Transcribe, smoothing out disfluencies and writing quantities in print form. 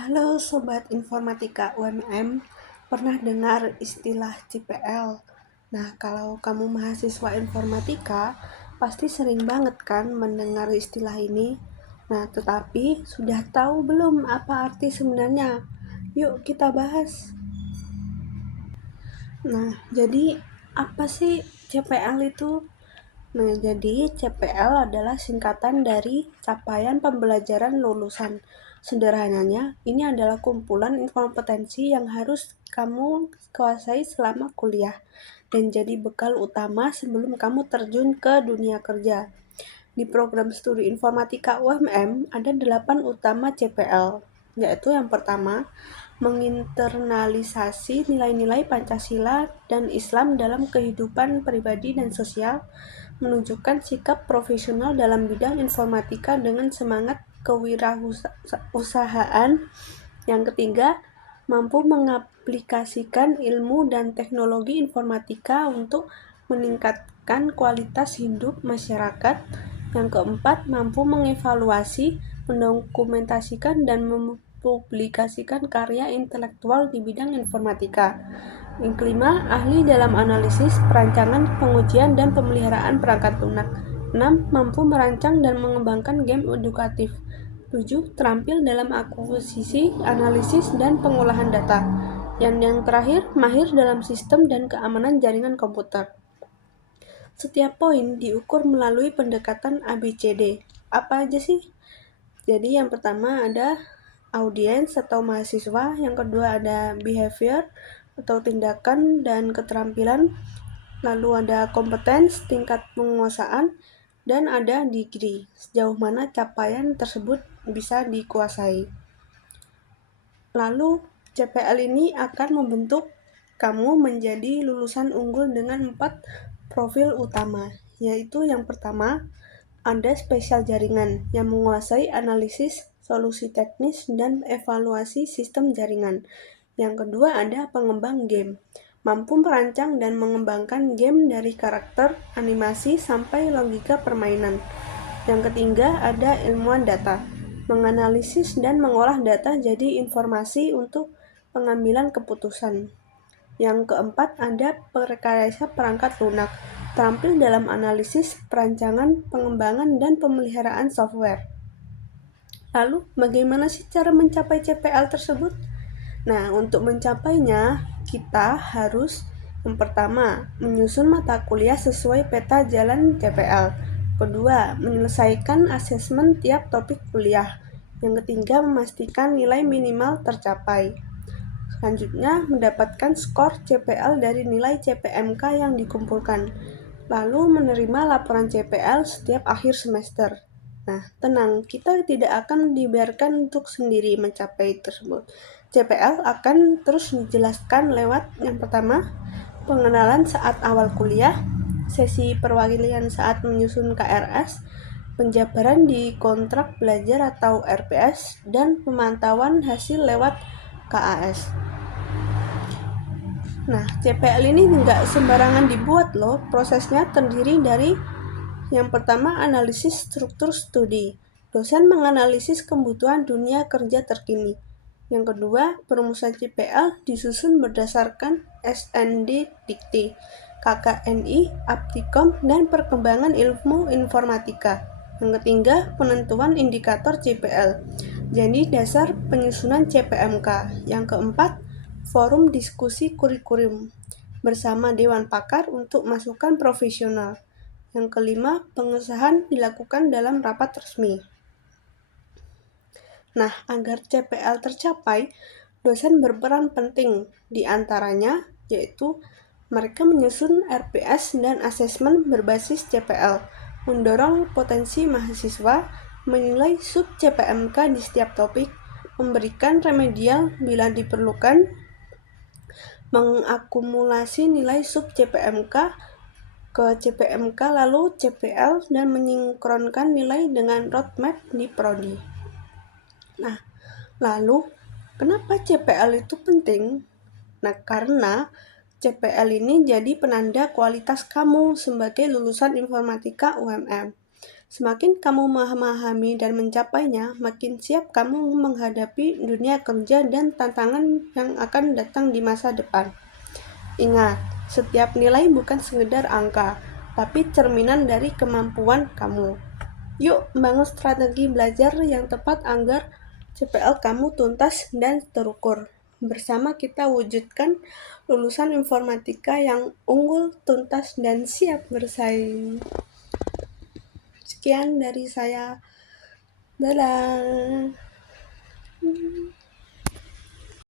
Halo Sobat Informatika UMM, pernah dengar istilah CPL? Nah, kalau kamu mahasiswa informatika, pasti sering banget kan mendengar istilah ini. Nah, tetapi sudah tahu belum apa arti sebenarnya? Yuk kita bahas. Nah, jadi apa sih CPL itu? Nah, jadi CPL adalah singkatan dari Capaian Pembelajaran Lulusan. Sederhananya, ini adalah kumpulan kompetensi yang harus kamu kuasai selama kuliah dan jadi bekal utama sebelum kamu terjun ke dunia kerja. Di program studi informatika UMM ada 8 utama CPL, yaitu yang pertama, menginternalisasi nilai-nilai Pancasila dan Islam dalam kehidupan pribadi dan sosial, menunjukkan sikap profesional dalam bidang informatika dengan semangat kewirausahaan. Yang ketiga, mampu mengaplikasikan ilmu dan teknologi informatika untuk meningkatkan kualitas hidup masyarakat. Yang keempat, mampu mengevaluasi, mendokumentasikan, dan mempublikasikan karya intelektual di bidang informatika. Yang kelima, ahli dalam analisis, perancangan, pengujian, dan pemeliharaan perangkat lunak. 6. Mampu merancang dan mengembangkan game edukatif. 7. Terampil dalam akuisisi, analisis, dan pengolahan data. Yang terakhir, mahir dalam sistem dan keamanan jaringan komputer. Setiap poin diukur melalui pendekatan ABCD. Apa aja sih? Jadi yang pertama ada audiens atau mahasiswa, yang kedua ada behavior atau tindakan dan keterampilan, lalu ada competence, tingkat penguasaan, dan ada degree, sejauh mana capaian tersebut bisa dikuasai. Lalu CPL ini akan membentuk kamu menjadi lulusan unggul dengan 4 profil utama, yaitu yang pertama ada spesial jaringan yang menguasai analisis, solusi teknis, dan evaluasi sistem jaringan. Yang kedua ada pengembang game, mampu merancang dan mengembangkan game dari karakter, animasi, sampai logika permainan. Yang ketiga ada ilmuwan data, menganalisis dan mengolah data jadi informasi untuk pengambilan keputusan. Yang keempat ada perekayasa perangkat lunak, terampil dalam analisis, perancangan, pengembangan, dan pemeliharaan software. Lalu, bagaimana sih cara mencapai CPL tersebut? Nah, untuk mencapainya, kita harus yang pertama, menyusun mata kuliah sesuai peta jalan CPL. Kedua, menyelesaikan asesmen tiap topik kuliah. Yang ketiga, memastikan nilai minimal tercapai. Selanjutnya, mendapatkan skor CPL dari nilai CPMK yang dikumpulkan. Lalu menerima laporan CPL setiap akhir semester. Nah, tenang, kita tidak akan dibiarkan untuk sendiri mencapai tersebut. CPL akan terus dijelaskan lewat yang pertama, pengenalan saat awal kuliah, sesi perwakilan saat menyusun KRS, penjabaran di kontrak belajar atau RPS, dan pemantauan hasil lewat KAS. Nah, CPL ini nggak sembarangan dibuat loh. Prosesnya terdiri dari yang pertama, analisis struktur studi. Dosen menganalisis kebutuhan dunia kerja terkini. Yang kedua, perumusan CPL disusun berdasarkan SND Dikti, KKNI, Aptikom, dan perkembangan ilmu informatika. Yang ketiga, penentuan indikator CPL. Jadi dasar penyusunan CPMK. Yang keempat, forum diskusi kurikulum bersama Dewan Pakar untuk masukan profesional. Yang kelima, pengesahan dilakukan dalam rapat resmi. Nah, agar CPL tercapai, dosen berperan penting, di antaranya yaitu mereka menyusun RPS dan asesmen berbasis CPL, mendorong potensi mahasiswa, menilai sub CPMK di setiap topik, memberikan remedial bila diperlukan, mengakumulasi nilai sub CPMK ke CPMK lalu CPL, dan menyinkronkan nilai dengan roadmap di prodi. Nah, lalu kenapa CPL itu penting? Nah, karena CPL ini jadi penanda kualitas kamu sebagai lulusan informatika UMM. Semakin kamu memahami dan mencapainya, makin siap kamu menghadapi dunia kerja dan tantangan yang akan datang di masa depan. Ingat, setiap nilai bukan sekedar angka, tapi cerminan dari kemampuan kamu. Yuk, bangun strategi belajar yang tepat agar CPL kamu tuntas dan terukur. Bersama kita wujudkan lulusan informatika yang unggul, tuntas, dan siap bersaing. Sekian dari saya. Dadah.